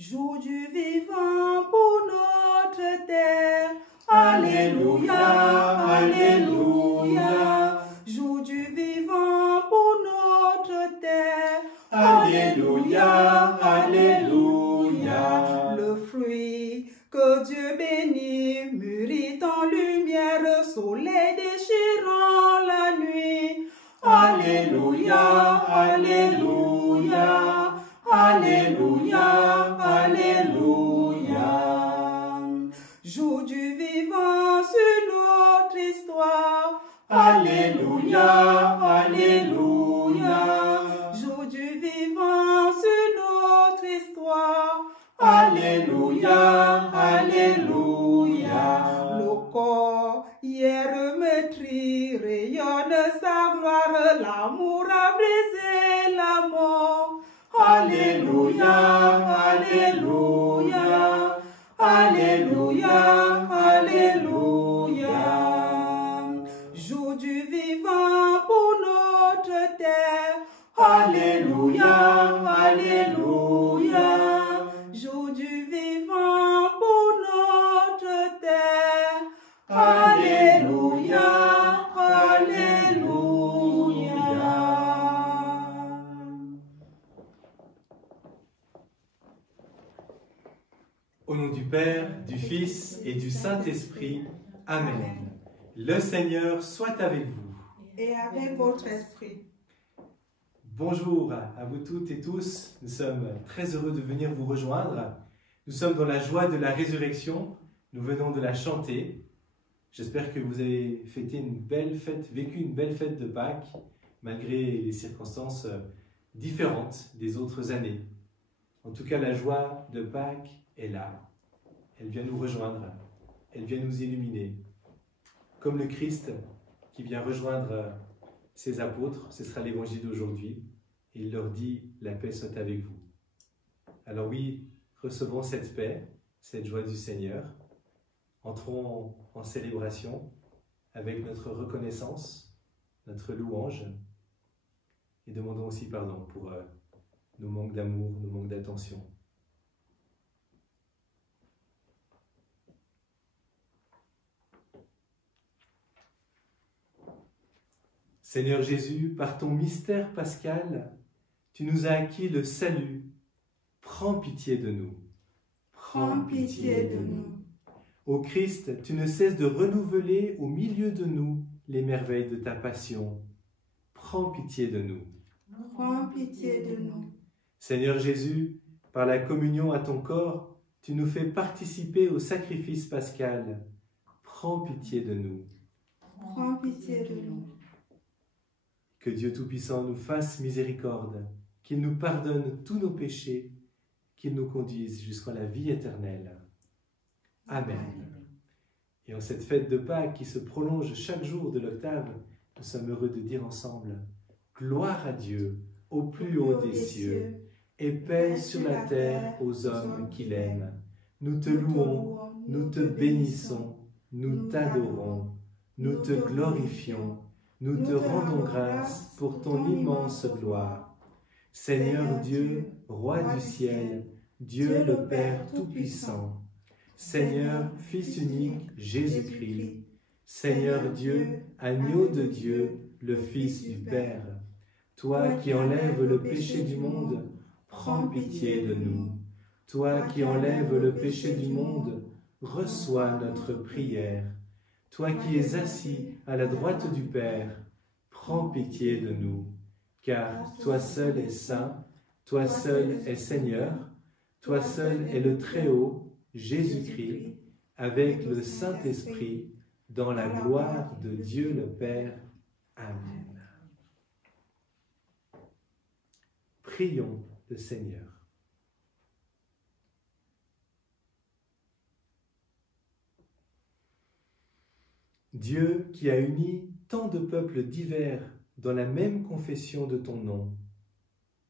Jour du vivant pour notre terre. Alléluia, Alléluia. Jour du vivant pour notre terre. Alléluia, Alléluia. Le fruit que Dieu bénit mûrit en lumière, le soleil déchirant la nuit. Alléluia, Alléluia. Alléluia, Alléluia. Jour du vivant sur notre histoire. Alléluia, Alléluia. Jour du vivant sur notre histoire. Alléluia, Alléluia. Le corps hier meurtri rayonne sa gloire. L'amour a brisé la mort. Alléluia, Alléluia, Alléluia, Alléluia. Jour du vivant pour notre terre. Alléluia, Alléluia. Jour du vivant pour notre terre. Alléluia, Alléluia. Au nom du Père, du Fils et du Saint-Esprit. Amen. Le Seigneur soit avec vous. Et avec votre esprit. Bonjour à vous toutes et tous. Nous sommes très heureux de venir vous rejoindre. Nous sommes dans la joie de la résurrection. Nous venons de la chanter. J'espère que vous avez fêté une belle fête, vécu une belle fête de Pâques, malgré les circonstances différentes des autres années. En tout cas, la joie de Pâques est là. Elle vient nous rejoindre. Elle vient nous illuminer. Comme le Christ qui vient rejoindre ses apôtres, ce sera l'évangile d'aujourd'hui. Et il leur dit, la paix soit avec vous. Alors oui, recevons cette paix, cette joie du Seigneur. Entrons en célébration avec notre reconnaissance, notre louange. Et demandons aussi pardon pour nos manques d'amour, nos manques d'attention. Seigneur Jésus, par ton mystère pascal, tu nous as acquis le salut. Prends pitié de nous. Prends pitié de nous. Ô Christ, tu ne cesses de renouveler au milieu de nous les merveilles de ta passion. Prends pitié de nous. Prends pitié de nous. Seigneur Jésus, par la communion à ton corps, tu nous fais participer au sacrifice pascal. Prends pitié de nous. Prends pitié de nous. Que Dieu Tout-Puissant nous fasse miséricorde, qu'il nous pardonne tous nos péchés, qu'il nous conduise jusqu'à la vie éternelle. Amen. Et en cette fête de Pâques qui se prolonge chaque jour de l'octave, nous sommes heureux de dire ensemble « Gloire à Dieu, au plus haut des cieux, et paix sur la terre aux hommes qu'il aime. Nous te louons, nous te bénissons, nous t'adorons, nous te glorifions. Nous te rendons grâce pour ton immense gloire. Seigneur Dieu, Roi du ciel, Dieu le Père Tout-Puissant, Seigneur, Fils unique, Jésus-Christ, Seigneur Dieu, Agneau de Dieu, le Fils du Père, toi qui enlèves le péché du monde, prends pitié de nous. Toi qui enlèves le péché du monde, reçois notre prière. Toi qui es assis à la droite du Père, prends pitié de nous, car toi seul es saint, toi seul es Seigneur, toi seul es le Très-Haut, Jésus-Christ, avec le Saint-Esprit, dans la gloire de Dieu le Père. Amen. Prions le Seigneur. Dieu qui a uni tant de peuples divers dans la même confession de ton nom,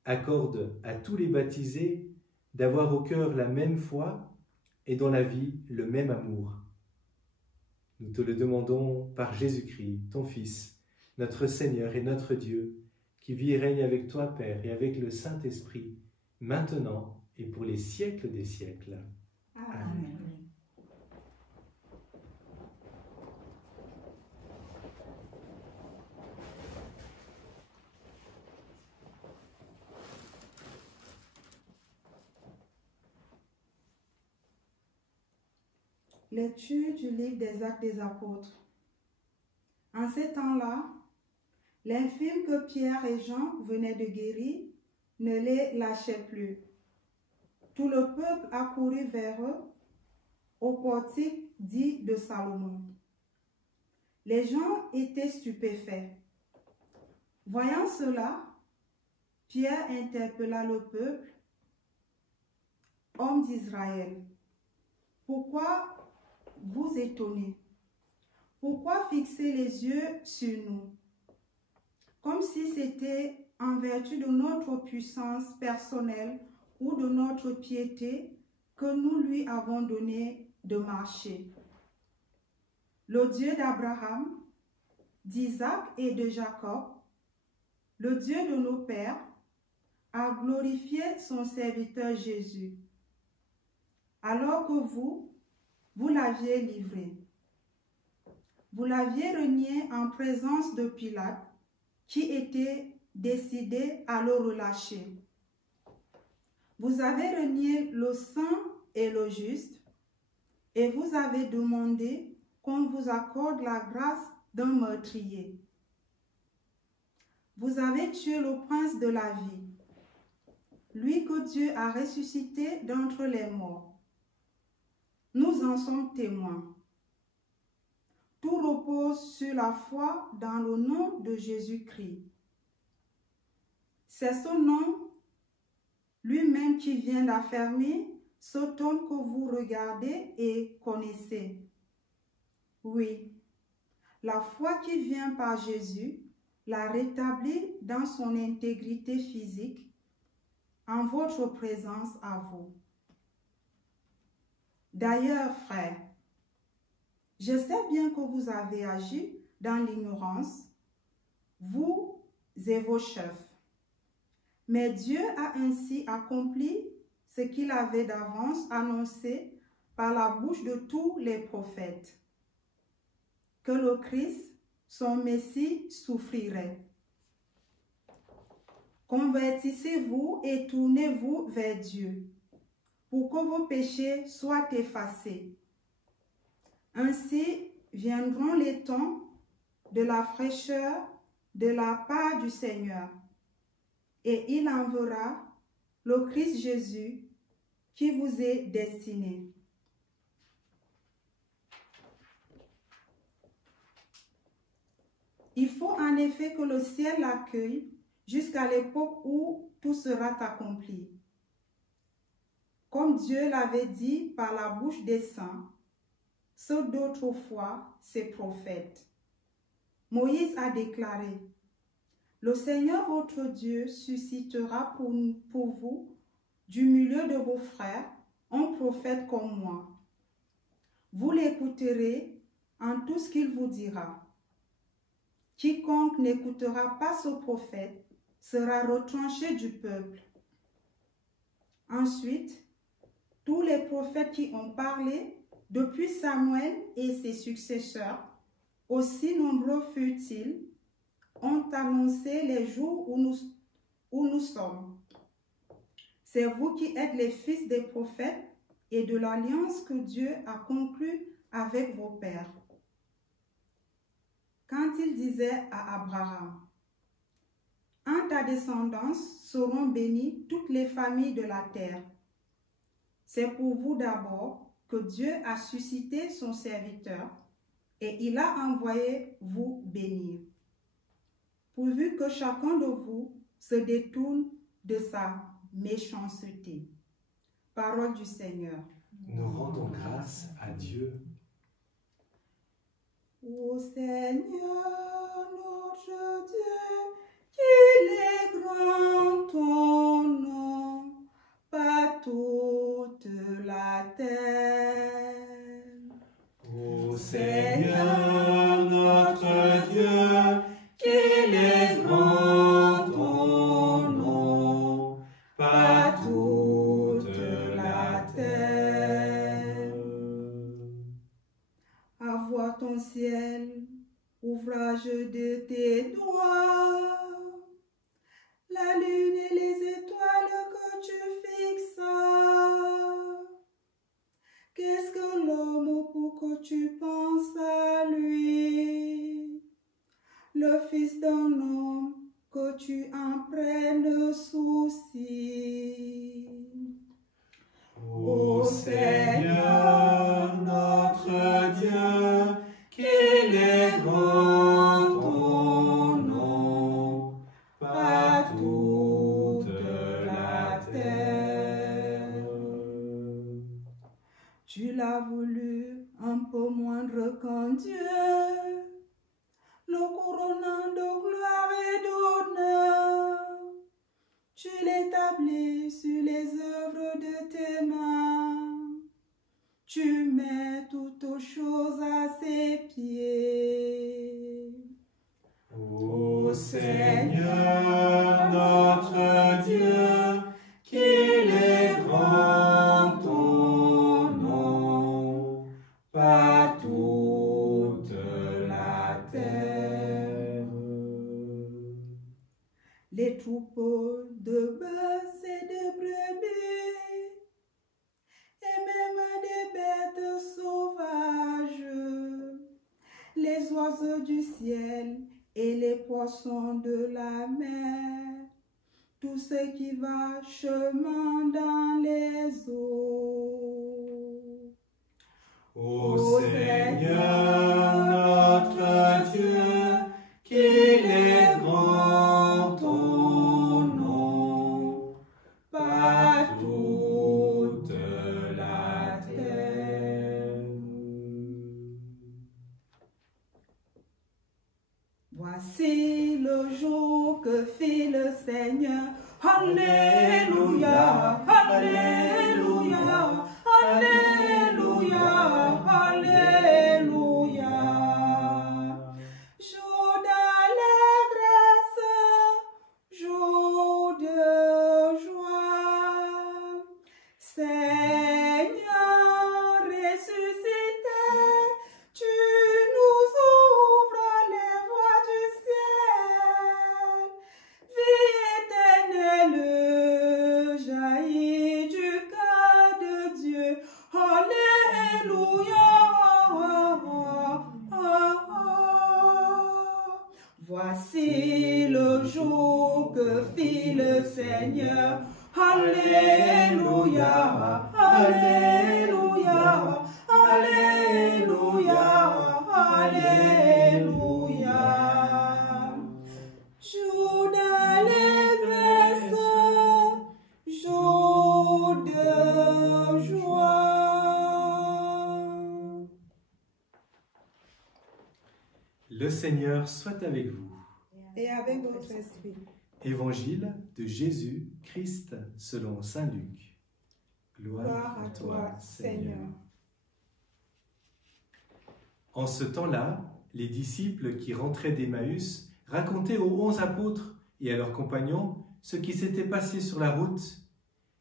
accorde à tous les baptisés d'avoir au cœur la même foi et dans la vie le même amour. Nous te le demandons par Jésus-Christ, ton Fils, notre Seigneur et notre Dieu, qui vit et règne avec toi, Père, et avec le Saint-Esprit, maintenant et pour les siècles des siècles. Amen. Lecture du livre des Actes des Apôtres. En ces temps-là, l'infirme que Pierre et Jean venaient de guérir ne les lâchait plus. Tout le peuple accourut vers eux au portique dit de Salomon. Les gens étaient stupéfaits. Voyant cela, Pierre interpella le peuple. « Hommes d'Israël, pourquoi vous étonnez? Pourquoi fixer les yeux sur nous, comme si c'était en vertu de notre puissance personnelle ou de notre piété que nous lui avons donné de marcher? Le Dieu d'Abraham, d'Isaac et de Jacob, le Dieu de nos pères, a glorifié son serviteur Jésus, alors que vous l'aviez livré. Vous l'aviez renié en présence de Pilate, qui était décidé à le relâcher. Vous avez renié le saint et le juste, et vous avez demandé qu'on vous accorde la grâce d'un meurtrier. Vous avez tué le prince de la vie, lui que Dieu a ressuscité d'entre les morts. Nous en sommes témoins. Tout repose sur la foi dans le nom de Jésus-Christ. C'est ce nom lui-même qui vient d'affermir cet homme que vous regardez et connaissez. Oui, la foi qui vient par Jésus l'a rétabli dans son intégrité physique en votre présence à vous. D'ailleurs, frères, je sais bien que vous avez agi dans l'ignorance, vous et vos chefs. Mais Dieu a ainsi accompli ce qu'il avait d'avance annoncé par la bouche de tous les prophètes, que le Christ, son Messie, souffrirait. Convertissez-vous et tournez-vous vers Dieu, pour que vos péchés soient effacés. Ainsi viendront les temps de la fraîcheur de la part du Seigneur, et il enverra le Christ Jésus qui vous est destiné. Il faut en effet que le ciel l'accueille jusqu'à l'époque où tout sera accompli. Comme Dieu l'avait dit par la bouche des saints, ceux d'autrefois, ses prophètes. Moïse a déclaré, « Le Seigneur votre Dieu suscitera pour vous, du milieu de vos frères, un prophète comme moi. Vous l'écouterez en tout ce qu'il vous dira. Quiconque n'écoutera pas ce prophète sera retranché du peuple. » Ensuite, tous les prophètes qui ont parlé depuis Samuel et ses successeurs, aussi nombreux furent-ils, ont annoncé les jours où nous sommes. C'est vous qui êtes les fils des prophètes et de l'alliance que Dieu a conclue avec vos pères. Quand il disait à Abraham, « En ta descendance seront bénies toutes les familles de la terre », c'est pour vous d'abord que Dieu a suscité son serviteur et il a envoyé vous bénir, pourvu que chacun de vous se détourne de sa méchanceté. Parole du Seigneur. Nous rendons grâce à Dieu. Ô Seigneur, notre Dieu, qu'il est grand ton nom, par toute la terre. Ô Seigneur, notre Dieu, qu'il est grand ton nom, par toute l'ouvrage de tes doigts, la lune et les étoiles que tu fixas. Qu'est-ce que l'homme pour que tu penses à lui, le fils d'un homme que tu en prennes souci. Ô Seigneur, notre Dieu, qu'il est grand ton nom, par toute la terre. Tu l'as voulu un peu moindre qu'un Dieu, le couronnant de gloire et d'honneur. Tu l'établis sur les œuvres de tes mains. Tu mets toutes choses à ses pieds. Ô Seigneur, notre Dieu, qu'il est grand ton nom, par toute la terre. Les troupeaux de bœufs et de brebis, et même des bêtes sauvages, les oiseaux du ciel et les poissons de la mer, tout ce qui va chemin dans les eaux. Ô Seigneur, notre Dieu, qu'il est grand ton nom, par toute la terre. Voici le jour que fit le Seigneur. Alléluia, Alléluia, Alléluia, Alléluia. Jour d'allégresse, jour de joie. Seigneur ressuscité, tu nous ouvres les voies du ciel. Vie éternelle jaillit du cœur de Dieu. Alléluia. Voici le jour que fit le Seigneur. Alléluia, Alléluia, Alléluia, Alléluia. Jour d'allégresse, jour de joie. Le Seigneur soit avec vous. Et avec votre esprit. Évangile de Jésus-Christ selon saint Luc. Gloire à toi, Seigneur. En ce temps-là, les disciples qui rentraient d'Emmaüs racontaient aux 11 apôtres et à leurs compagnons ce qui s'était passé sur la route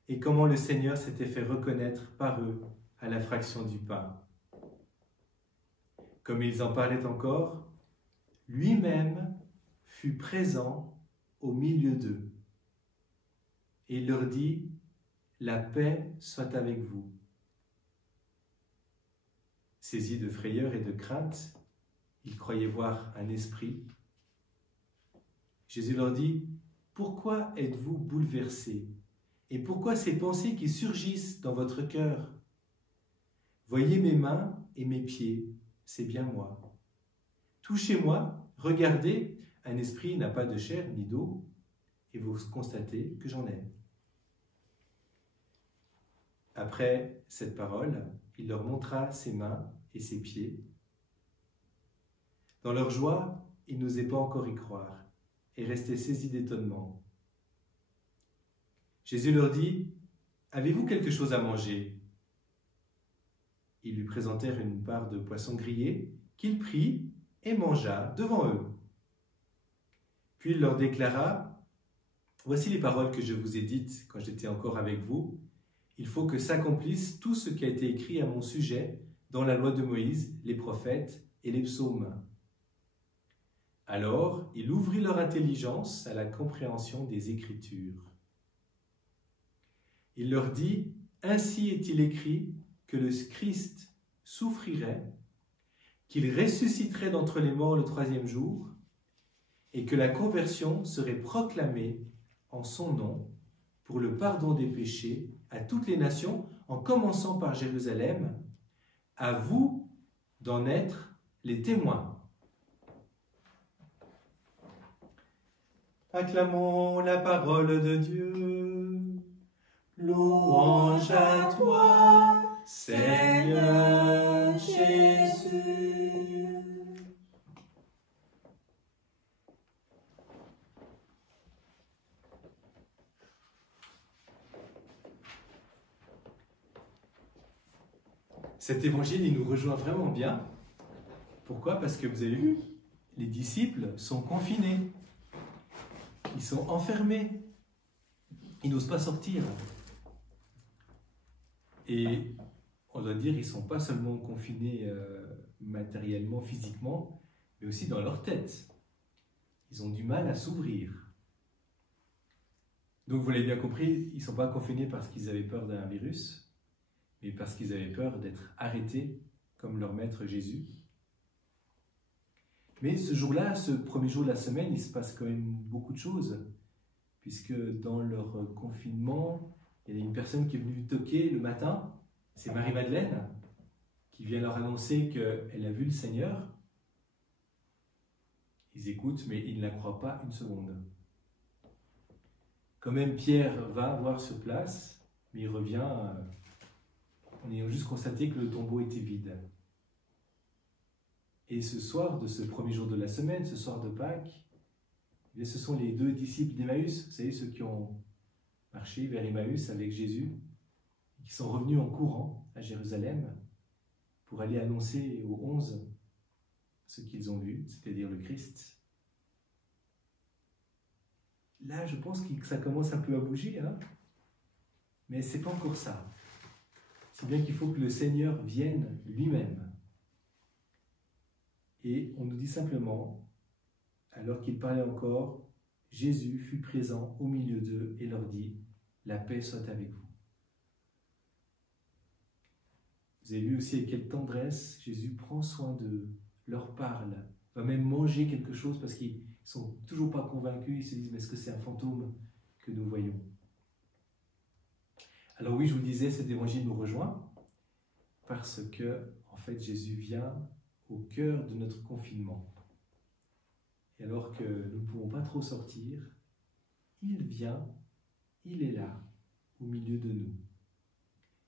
et comment le Seigneur s'était fait reconnaître par eux à la fraction du pain. Comme ils en parlaient encore, lui-même fut présent au milieu d'eux. Et il leur dit, « La paix soit avec vous. » Saisis de frayeur et de crainte, ils croyaient voir un esprit. Jésus leur dit, « Pourquoi êtes-vous bouleversés? Et pourquoi ces pensées qui surgissent dans votre cœur? Voyez mes mains et mes pieds, c'est bien moi. Touchez-moi, regardez, un esprit n'a pas de chair ni d'eau, et vous constatez que j'en ai. » Après cette parole, il leur montra ses mains et ses pieds. Dans leur joie, ils n'osaient pas encore y croire et restaient saisis d'étonnement. Jésus leur dit, « Avez-vous quelque chose à manger ?» Ils lui présentèrent une part de poisson grillé qu'il prit et mangea devant eux. Puis il leur déclara, « Voici les paroles que je vous ai dites quand j'étais encore avec vous. Il faut que s'accomplisse tout ce qui a été écrit à mon sujet dans la loi de Moïse, les prophètes et les psaumes. » Alors, il ouvrit leur intelligence à la compréhension des Écritures. Il leur dit, « Ainsi est-il écrit que le Christ souffrirait, qu'il ressusciterait d'entre les morts le 3e jour, et que la conversion serait proclamée en son nom pour le pardon des péchés à toutes les nations, en commençant par Jérusalem. À vous d'en être les témoins. » Acclamons la parole de Dieu. Louange à toi, Seigneur Jésus. Cet évangile, il nous rejoint vraiment bien. Pourquoi? Parce que vous avez vu, les disciples sont confinés. Ils sont enfermés. Ils n'osent pas sortir. Et on doit dire, ils ne sont pas seulement confinés matériellement, physiquement, mais aussi dans leur tête. Ils ont du mal à s'ouvrir. Donc vous l'avez bien compris, ils ne sont pas confinés parce qu'ils avaient peur d'un virus, mais parce qu'ils avaient peur d'être arrêtés comme leur maître Jésus. Mais ce jour-là, ce premier jour de la semaine, il se passe quand même beaucoup de choses, puisque dans leur confinement, il y a une personne qui est venue toquer le matin, c'est Marie-Madeleine, qui vient leur annoncer qu'elle a vu le Seigneur. Ils écoutent, mais ils ne la croient pas une seconde. Quand même, Pierre va voir sur place, mais il revient en ayant juste constaté que le tombeau était vide. Et ce soir de ce premier jour de la semaine, ce soir de Pâques, ce sont les 2 disciples d'Emmaüs, vous savez, ceux qui ont marché vers Emmaüs avec Jésus, qui sont revenus en courant à Jérusalem pour aller annoncer aux 11 ce qu'ils ont vu, c'est-à-dire le Christ. Là, je pense que ça commence un peu à bouger, hein, mais ce n'est pas encore ça. C'est bien qu'il faut que le Seigneur vienne lui-même. Et on nous dit simplement, alors qu'il parlait encore, Jésus fut présent au milieu d'eux et leur dit, « La paix soit avec vous. » Vous avez vu aussi avec quelle tendresse Jésus prend soin d'eux, leur parle, va même manger quelque chose parce qu'ils ne sont toujours pas convaincus, ils se disent, mais est-ce que c'est un fantôme que nous voyons? Alors oui, je vous le disais, cet évangile nous rejoint parce que, en fait, Jésus vient au cœur de notre confinement. Et alors que nous ne pouvons pas trop sortir, il vient, il est là, au milieu de nous.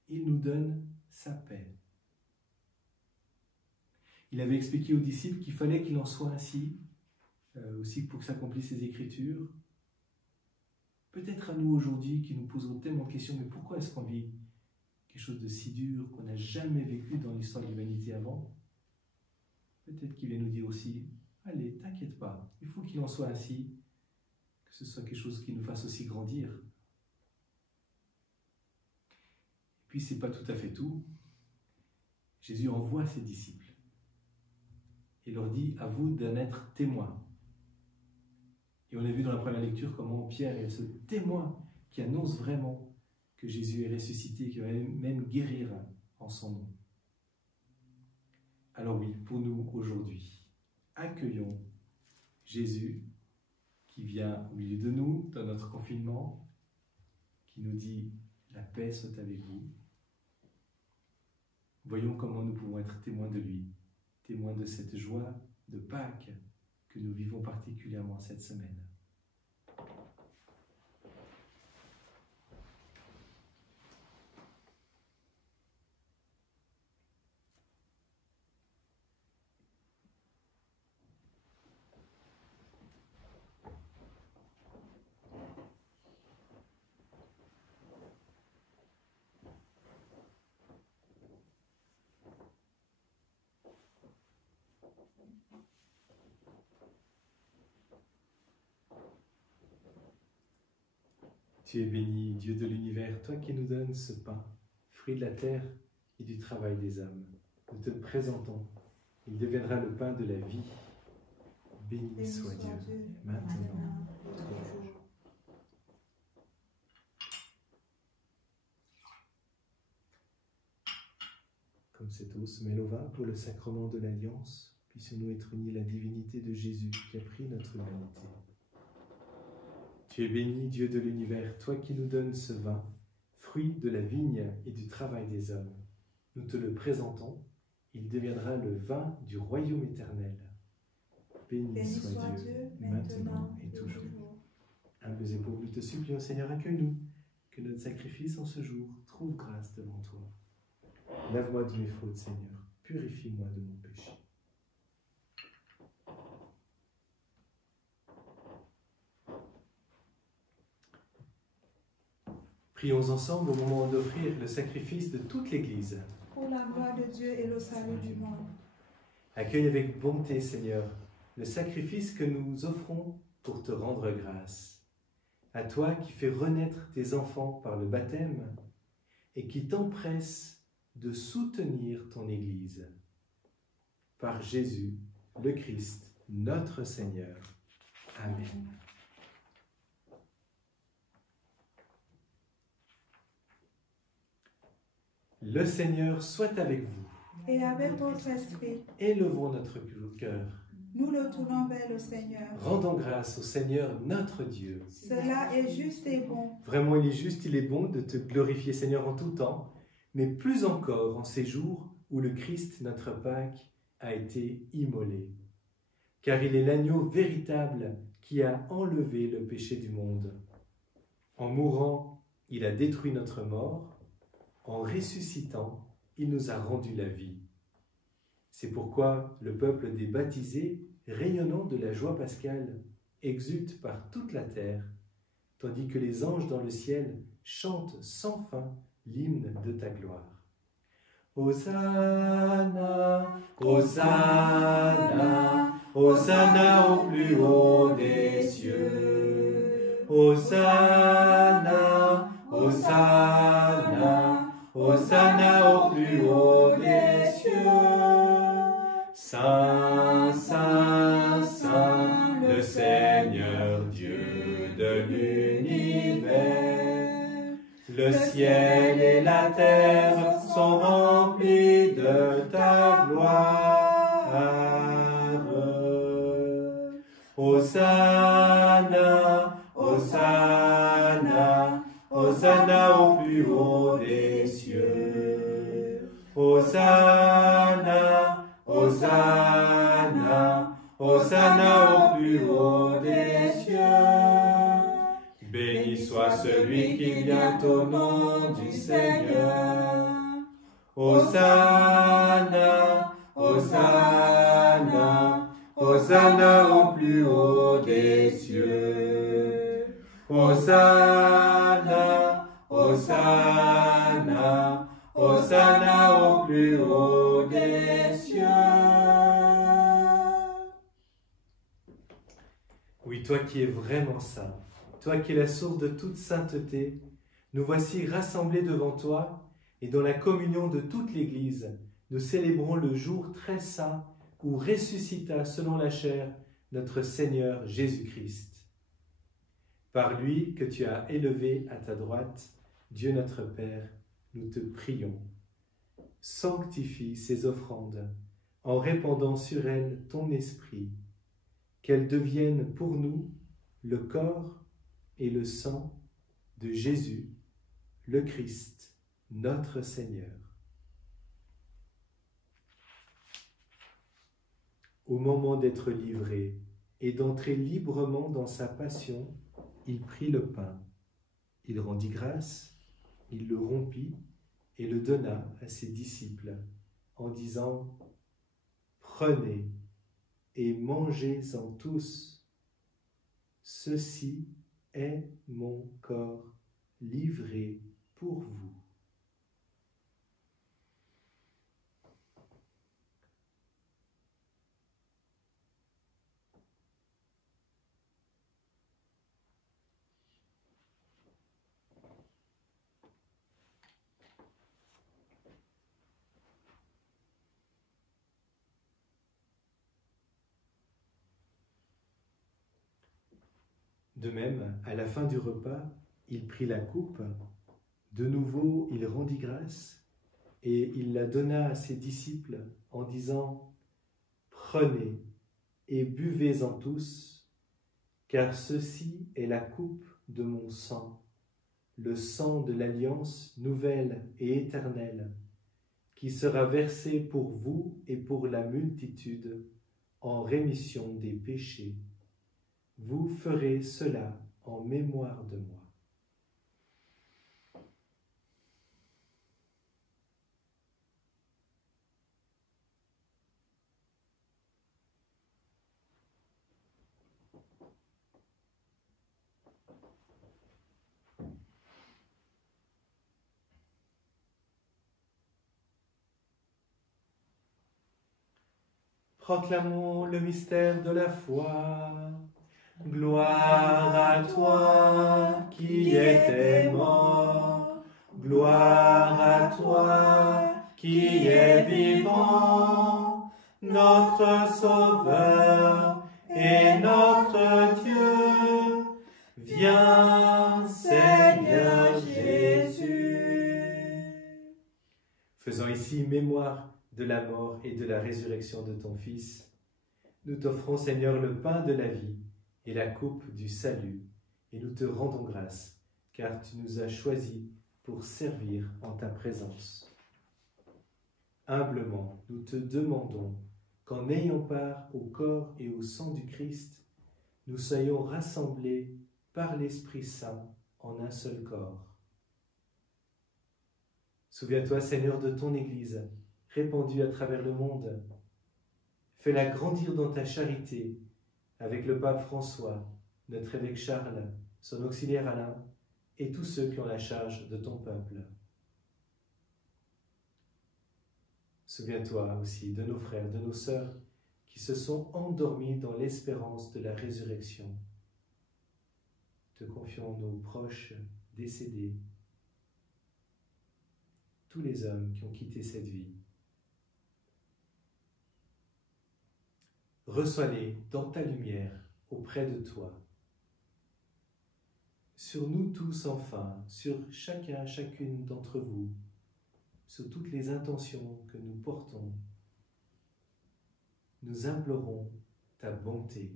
Il nous donne sa paix. Il avait expliqué aux disciples qu'il fallait qu'il en soit ainsi, aussi pour que s'accomplissent les Écritures. Peut-être à nous aujourd'hui qui nous posons tellement de questions, mais pourquoi est-ce qu'on vit quelque chose de si dur qu'on n'a jamais vécu dans l'histoire de l'humanité avant? Peut-être qu'il va nous dire aussi, allez, t'inquiète pas, il faut qu'il en soit ainsi, que ce soit quelque chose qui nous fasse aussi grandir. Et puis, c'est pas tout à fait tout. Jésus envoie ses disciples et leur dit, à vous d'en être témoins. Et on a vu dans la première lecture comment Pierre est ce témoin qui annonce vraiment que Jésus est ressuscité, qui va même guérir en son nom. Alors oui, pour nous aujourd'hui, accueillons Jésus qui vient au milieu de nous dans notre confinement, qui nous dit « La paix soit avec vous ». Voyons comment nous pouvons être témoins de lui, témoins de cette joie de Pâques que nous vivons particulièrement cette semaine. Tu es béni, Dieu de l'univers, toi qui nous donnes ce pain, fruit de la terre et du travail des hommes. Nous te le présentons, il deviendra le pain de la vie. Béni soit Dieu, maintenant et toujours. Comme cette eau se mêle au vin pour le sacrement de l'Alliance, puissions-nous être unis à la divinité de Jésus qui a pris notre humanité. Tu es béni, Dieu de l'univers, toi qui nous donnes ce vin, fruit de la vigne et du travail des hommes. Nous te le présentons, il deviendra le vin du royaume éternel. Béni soit Dieu, maintenant et toujours. Humbles et pauvres, nous te supplions, Seigneur, accueille-nous, que notre sacrifice en ce jour trouve grâce devant toi. Lave-moi de mes fautes, Seigneur, purifie-moi de mon péché. Prions ensemble au moment d'offrir le sacrifice de toute l'Église. Pour la gloire de Dieu et le salut du monde. Accueille avec bonté, Seigneur, le sacrifice que nous offrons pour te rendre grâce. À toi qui fais renaître tes enfants par le baptême et qui t'empresse de soutenir ton Église. Par Jésus, le Christ, notre Seigneur. Amen. Le Seigneur soit avec vous. Et avec votre esprit, Élevons notre cœur. nous le tournons vers le Seigneur. Rendons grâce au Seigneur notre Dieu. Cela est juste et bon. Vraiment, il est juste, il est bon de te glorifier, Seigneur, en tout temps, mais plus encore en ces jours où le Christ, notre Pâque, a été immolé. Car il est l'agneau véritable qui a enlevé le péché du monde. En mourant, il a détruit notre mort. En ressuscitant, il nous a rendu la vie. C'est pourquoi le peuple des baptisés, rayonnant de la joie pascale, exulte par toute la terre, tandis que les anges dans le ciel chantent sans fin l'hymne de ta gloire. Hosanna, Hosanna, Hosanna au plus haut des cieux. Hosanna, Hosanna, Hosanna au plus haut des cieux. Saint, Saint, Saint, le Seigneur Dieu de l'univers. Le ciel et la terre sont remplis de ta gloire. Hosanna, Hosanna, Hosanna au plus haut des cieux. Hosanna, Hosanna, Hosanna au plus haut des cieux. Béni soit celui qui vient au nom du Seigneur. Hosanna, Hosanna, Hosanna au plus haut des cieux. Hosanna, Hosanna, Hosanna au plus haut des cieux. Oui, toi qui es vraiment saint, toi qui es la source de toute sainteté, nous voici rassemblés devant toi et dans la communion de toute l'Église, nous célébrons le jour très saint où ressuscita selon la chair notre Seigneur Jésus-Christ. Par lui que tu as élevé à ta droite, Dieu notre Père, nous te prions. Sanctifie ces offrandes en répandant sur elles ton esprit, qu'elles deviennent pour nous le corps et le sang de Jésus, le Christ, notre Seigneur. Au moment d'être livré et d'entrer librement dans sa passion, il prit le pain, il rendit grâce, il le rompit et le donna à ses disciples en disant « Prenez et mangez-en tous, ceci est mon corps livré pour vous. » De même, à la fin du repas, il prit la coupe. De nouveau, il rendit grâce et il la donna à ses disciples en disant « Prenez et buvez-en tous, car ceci est la coupe de mon sang, le sang de l'alliance nouvelle et éternelle, qui sera versé pour vous et pour la multitude en rémission des péchés. Vous ferez cela en mémoire de moi. » Proclamons le mystère de la foi. Gloire à toi qui étais mort, gloire à toi qui es vivant, notre Sauveur et notre Dieu. Viens, Seigneur Jésus. Faisons ici mémoire de la mort et de la résurrection de ton Fils, nous t'offrons, Seigneur, le pain de la vie et la coupe du salut, et nous te rendons grâce, car tu nous as choisis pour servir en ta présence. Humblement, nous te demandons qu'en ayant part au corps et au sang du Christ, nous soyons rassemblés par l'Esprit Saint en un seul corps. Souviens-toi, Seigneur, de ton Église, répandue à travers le monde. Fais-la grandir dans ta charité, avec le pape François, notre évêque Charles, son auxiliaire Alain, et tous ceux qui ont la charge de ton peuple. Souviens-toi aussi de nos frères, de nos sœurs, qui se sont endormis dans l'espérance de la résurrection. Te confions nos proches décédés, tous les hommes qui ont quitté cette vie. Reçois-les dans ta lumière, auprès de toi. Sur nous tous enfin, sur chacun, chacune d'entre vous, sur toutes les intentions que nous portons, nous implorons ta bonté.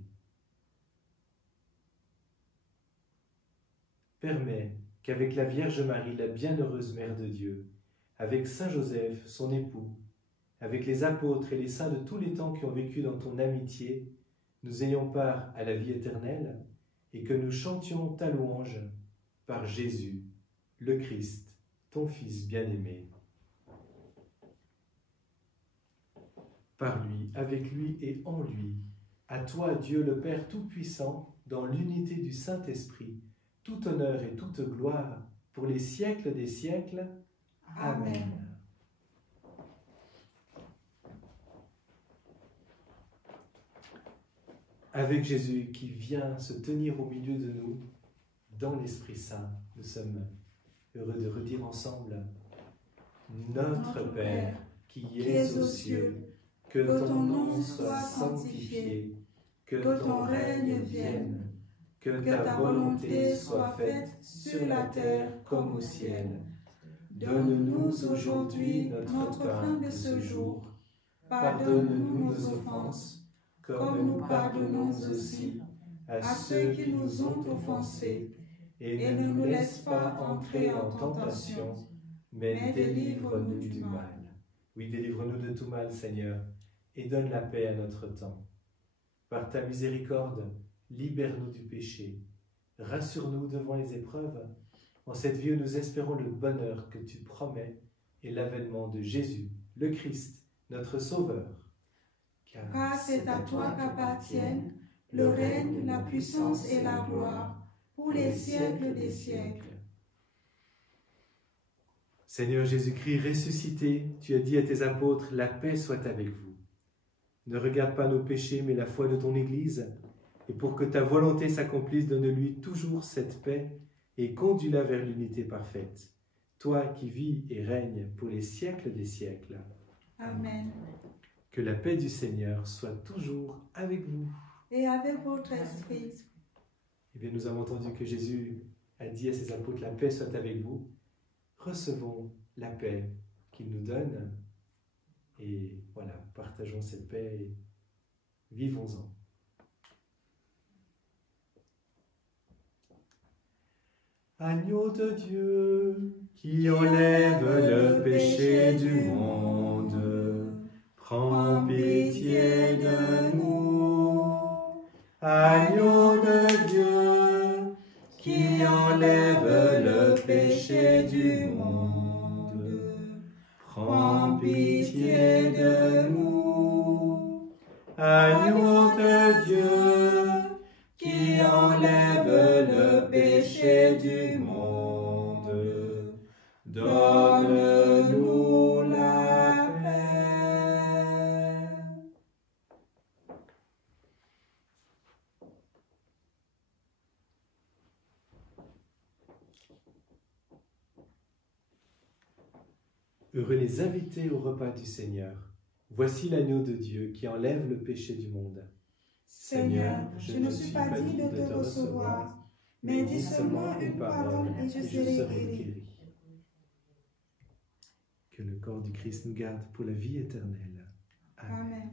Permets qu'avec la Vierge Marie, la bienheureuse Mère de Dieu, avec Saint Joseph, son époux, avec les apôtres et les saints de tous les temps qui ont vécu dans ton amitié, nous ayons part à la vie éternelle et que nous chantions ta louange par Jésus, le Christ, ton Fils bien-aimé. Par lui, avec lui et en lui, à toi, Dieu le Père Tout-Puissant, dans l'unité du Saint-Esprit, tout honneur et toute gloire pour les siècles des siècles. Amen. Avec Jésus qui vient se tenir au milieu de nous, dans l'Esprit Saint, nous sommes heureux de redire ensemble « Notre Père, qui es aux cieux, que ton nom soit sanctifié, que ton règne vienne, que ta volonté soit faite sur la terre comme au ciel. Donne-nous aujourd'hui notre pain de ce jour. Pardonne-nous nos offenses, comme nous pardonnons aussi à ceux qui nous ont offensés, et ne nous laisse pas entrer en tentation, mais délivre-nous du mal. » Oui, délivre-nous de tout mal, Seigneur, et donne la paix à notre temps. Par ta miséricorde, libère-nous du péché, rassure-nous devant les épreuves, en cette vie où nous espérons le bonheur que tu promets et l'avènement de Jésus, le Christ, notre Sauveur. Car c'est à toi qu'appartiennent le règne, la puissance et la gloire, pour les siècles des siècles. Seigneur Jésus-Christ, ressuscité, tu as dit à tes apôtres, la paix soit avec vous. Ne regarde pas nos péchés, mais la foi de ton Église, et pour que ta volonté s'accomplisse, donne-lui toujours cette paix et conduis-la vers l'unité parfaite. Toi qui vis et règnes pour les siècles des siècles. Amen. Que la paix du Seigneur soit toujours avec vous. Et avec votre esprit. Eh bien, nous avons entendu que Jésus a dit à ses apôtres, la paix soit avec vous. Recevons la paix qu'il nous donne et voilà, partageons cette paix et vivons-en. Agneau de Dieu, qui enlève le péché du monde, prends pitié de nous. Agneau de Dieu, qui enlève le péché du monde, prends pitié de nous. Agneau de Dieu, qui enlève le péché du monde, donne-nous la paix. Heureux les invités au repas du Seigneur. Voici l'agneau de Dieu qui enlève le péché du monde. Seigneur, je ne suis pas digne de te recevoir, mais dis seulement une parole et je serai guéri. Que le corps du Christ nous garde pour la vie éternelle. Amen. Amen.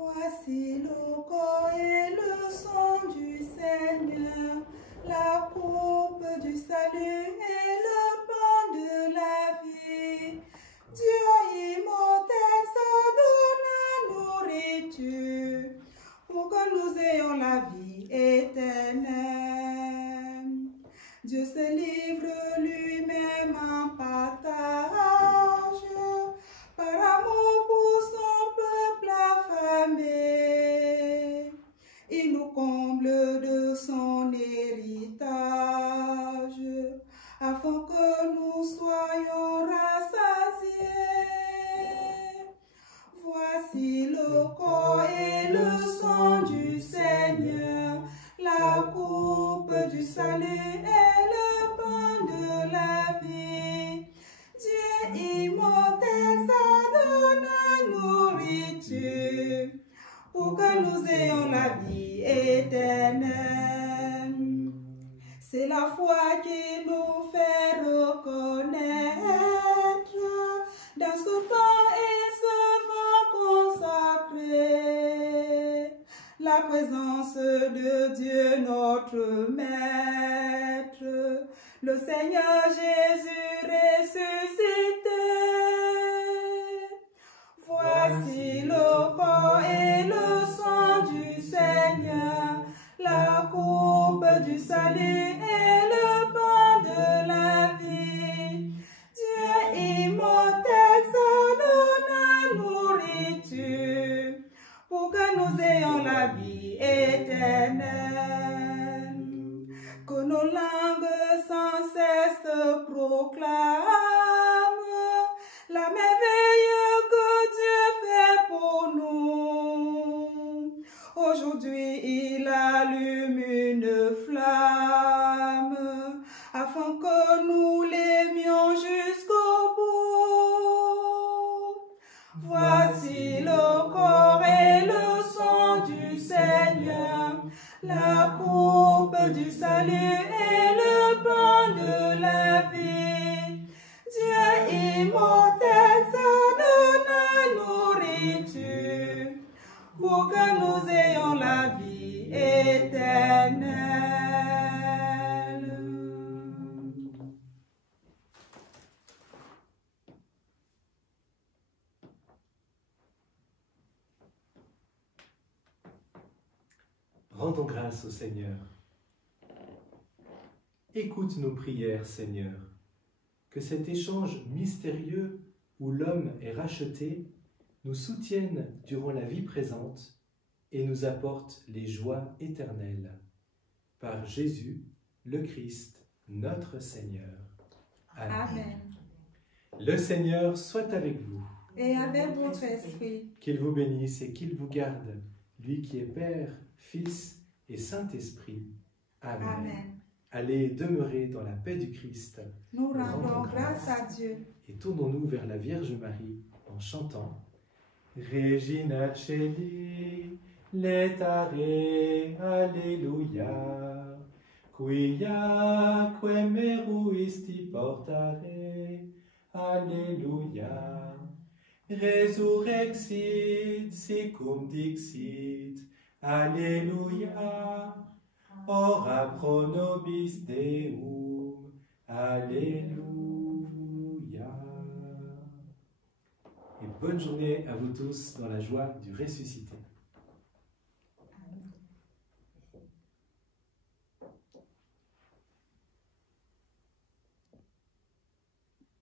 Voici le corps et le sang du Seigneur, la coupe du salut et le pain de la vie. Dieu immortel se donne la nourriture pour que nous ayons la vie éternelle. Dieu se livre lui-même en partage par amour pour son peuple affamé. Il nous comble de son héritage afin que nous soyons rassasiés. Voici le corps et le sang du Seigneur, la coupe du salut et le pain de la vie. Dieu immortel se donne la nourriture pour que nous ayons la vie éternelle. C'est la foi qui nous fait reconnaître dans ce pain et ce vin consacré la présence de Dieu notre Maître, le Seigneur Jésus ressuscité. Voici le corps et le sang du Seigneur, la coupe du salut et le pain de la vie. Dieu immortel se donne la nourriture pour que nous ayons la vie éternelle. Que nos langues sans cesse proclament la merveille que Dieu fait pour nous. Aujourd'hui, il allume une flamme afin que nous l'aimions jusqu'au bout. Voici le corps et le sang du Seigneur, la coupe du salut et le pain de la vie. Dieu immortel se donne la nourriture pour que nous ayons la vie éternelle. Rendons grâce au Seigneur. Écoute nos prières, Seigneur. Que cet échange mystérieux où l'homme est racheté nous soutienne durant la vie présente et nous apporte les joies éternelles. par Jésus, le Christ, notre Seigneur. Amen. Amen. Le Seigneur soit avec vous. Et avec votre esprit. Qu'il vous bénisse et qu'il vous garde, lui qui est Père, Fils et Saint-Esprit. Amen. Amen. Allez demeurer dans la paix du Christ. Nous rendons grâce à Dieu. Et tournons-nous vers la Vierge Marie en chantant Regina Celi, letare, Alleluia, quia meruisti portare, Alleluia, resurrexit, sicum dixit, Alleluia, ora pro nobis Deum, Alléluia. Et bonne journée à vous tous dans la joie du ressuscité.